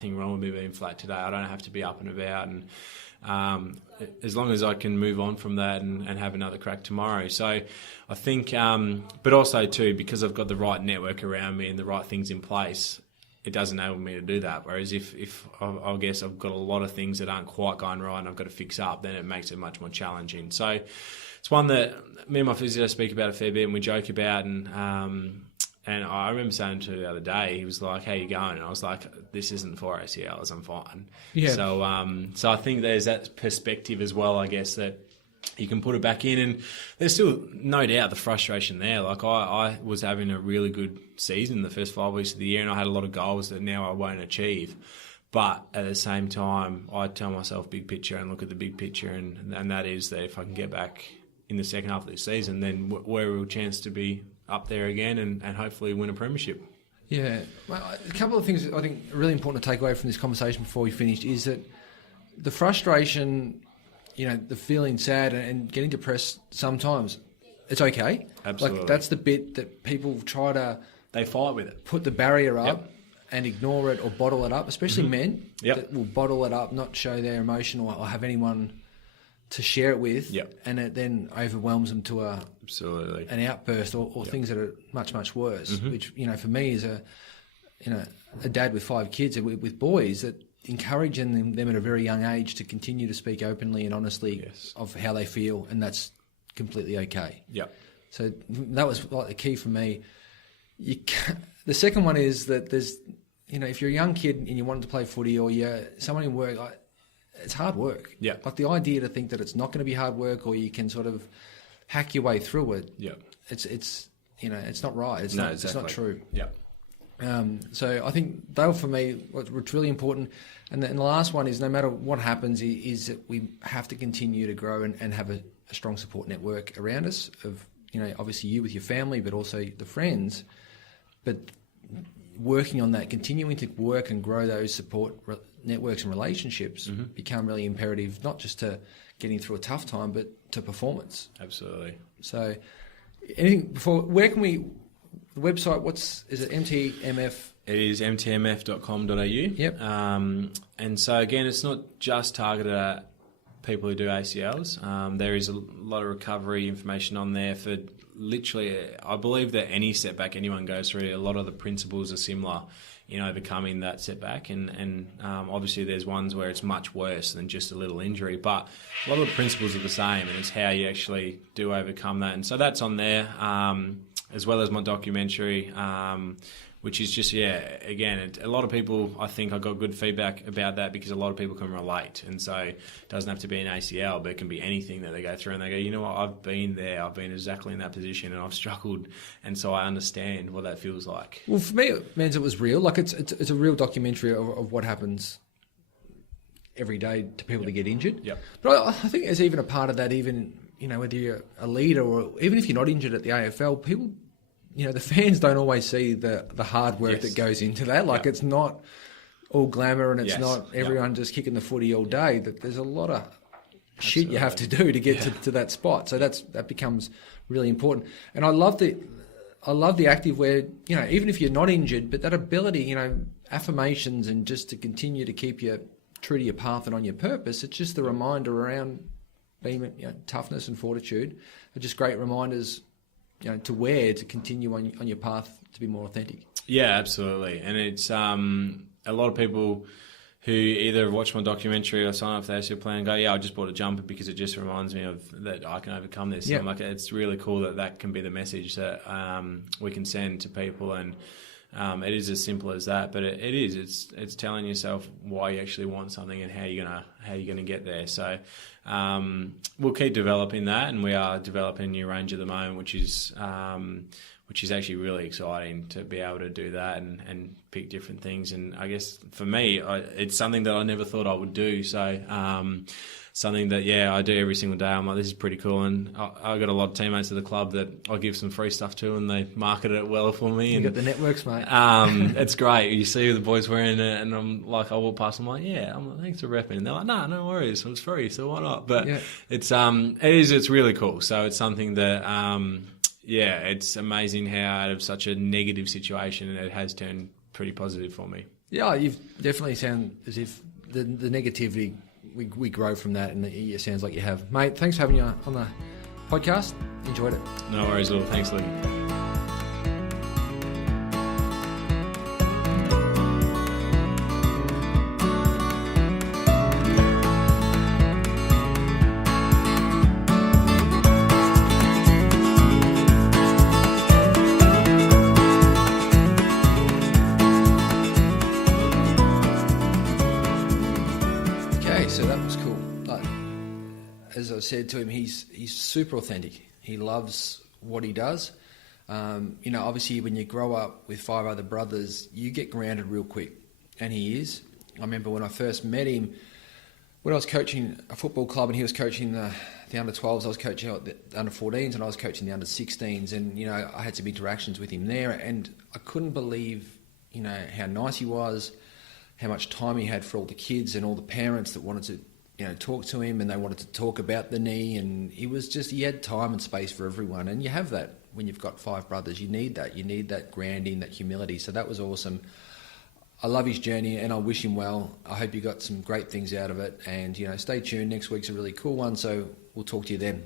nothing wrong with me being flat today. I don't have to be up and about, and as long as I can move on from that and have another crack tomorrow. So I think, but also too, because I've got the right network around me and the right things in place, it does enable me to do that. Whereas if I guess I've got a lot of things that aren't quite going right and I've got to fix up, then it makes it much more challenging. So it's one that me and my physio speak about a fair bit and we joke about, and I remember saying to him the other day, he was like, "How you going?" And I was like, "This isn't for ACLs, I'm fine." Yeah. So I think there's that perspective as well, I guess, that you can put it back in, and there's still no doubt the frustration there. Like I was having a really good season the first 5 weeks of the year, and I had a lot of goals that now I won't achieve. But at the same time, I tell myself big picture and look at the big picture, and that is that if I can get back in the second half of this season, then we're a real chance to be up there again and hopefully win a premiership. Yeah. Well, a couple of things I think are really important to take away from this conversation before we finished is that the frustration, the feeling sad and getting depressed sometimes, it's okay. Absolutely. Like that's the bit that people try to... They fight with it. Put the barrier up. Yep. And ignore it or bottle it up, especially men that will bottle it up, not show their emotion or have anyone to share it with, and it then overwhelms them to an outburst or things that are much, much worse, which, for me is a dad with 5 kids with boys, that encouraging them at a very young age to continue to speak openly and honestly of how they feel, and that's completely okay. Yeah. So that was like the key for me. The second one is that there's, if you're a young kid and you want to play footy or you're someone in work, it's hard work. Yeah. Like the idea to think that it's not going to be hard work or you can sort of hack your way through it. Yeah. It's not right. It's exactly. It's not true. Yeah. So I think they were for me what's really important. And the last one is no matter what happens is that we have to continue to grow and have a strong support network around us of, obviously you with your family, but also the friends. But working on that, continuing to work and grow those support networks and relationships become really imperative, not just to getting through a tough time, but to performance. Absolutely. So anything before, where can we, the website, is it MTMF? It is mtmf.com.au. Yep. And so again, it's not just targeted at people who do ACLs. There is a lot of recovery information on there for literally, I believe that any setback anyone goes through, a lot of the principles are similar in overcoming that setback. And obviously there's ones where it's much worse than just a little injury, but a lot of the principles are the same, and it's how you actually do overcome that. And so that's on there, as well as my documentary, which is just, again, a lot of people, I think I got good feedback about that because a lot of people can relate. And so it doesn't have to be an ACL, but it can be anything that they go through and they go, you know what, I've been there, I've been exactly in that position and I've struggled. And so I understand what that feels like. Well, for me, Menzel, it was real. Like it's a real documentary of what happens every day to people that get injured. Yep. But I think there's even a part of that, even, whether you're a leader or even if you're not injured at the AFL, people... the fans don't always see the hard work that goes into that. Like it's not all glamour and it's not everyone just kicking the footy all day. That there's a lot of shit you have to do to get to that spot. So that becomes really important. And I love the active where, even if you're not injured, but that ability, affirmations and just to continue to keep you true to your path and on your purpose. It's just the reminder around being, toughness and fortitude are just great reminders to wear to continue on your path to be more authentic. Yeah, absolutely. And it's a lot of people who either watch my documentary or sign up for the ACL plan and go, I just bought a jumper because it just reminds me of that I can overcome this. Yeah. And I'm like, it's really cool that can be the message that we can send to people. And it is as simple as that, but it is. It's telling yourself why you actually want something and how you're gonna get there. So we'll keep developing that, and we are developing a new range at the moment, which is actually really exciting to be able to do that and pick different things. And I guess for me, it's something that I never thought I would do. So something that, I do every single day. I'm like, this is pretty cool. And I got a lot of teammates at the club that I give some free stuff to, and they market it well for me. You got the networks, mate. It's great. You see the boys wearing it, and I'm like, I walk past, I'm like, I'm like, thanks for repping. And they're like, no worries. It's free, so why not? But it's really cool. So it's something that, it's amazing how out of such a negative situation it has turned pretty positive for me. Yeah, you've definitely sound as if the negativity, we grow from that, and it sounds like you have. Mate, thanks for having you on the podcast. Enjoyed it. No worries at all. Thanks, Lee. As I said to him, he's super authentic. He loves what he does. Obviously when you grow up with 5 other brothers, you get grounded real quick, and he is. I remember when I first met him, when I was coaching a football club and he was coaching the under-12s, I was coaching the under-14s and I was coaching the under-16s, and I had some interactions with him there, and I couldn't believe how nice he was, how much time he had for all the kids and all the parents that wanted to talk to him, and they wanted to talk about the knee, and he had time and space for everyone, and you have that when you've got 5 brothers. You need that grounding, that humility. So that was awesome. I love his journey and I wish him well. I hope you got some great things out of it, and stay tuned. Next week's a really cool one, so we'll talk to you then.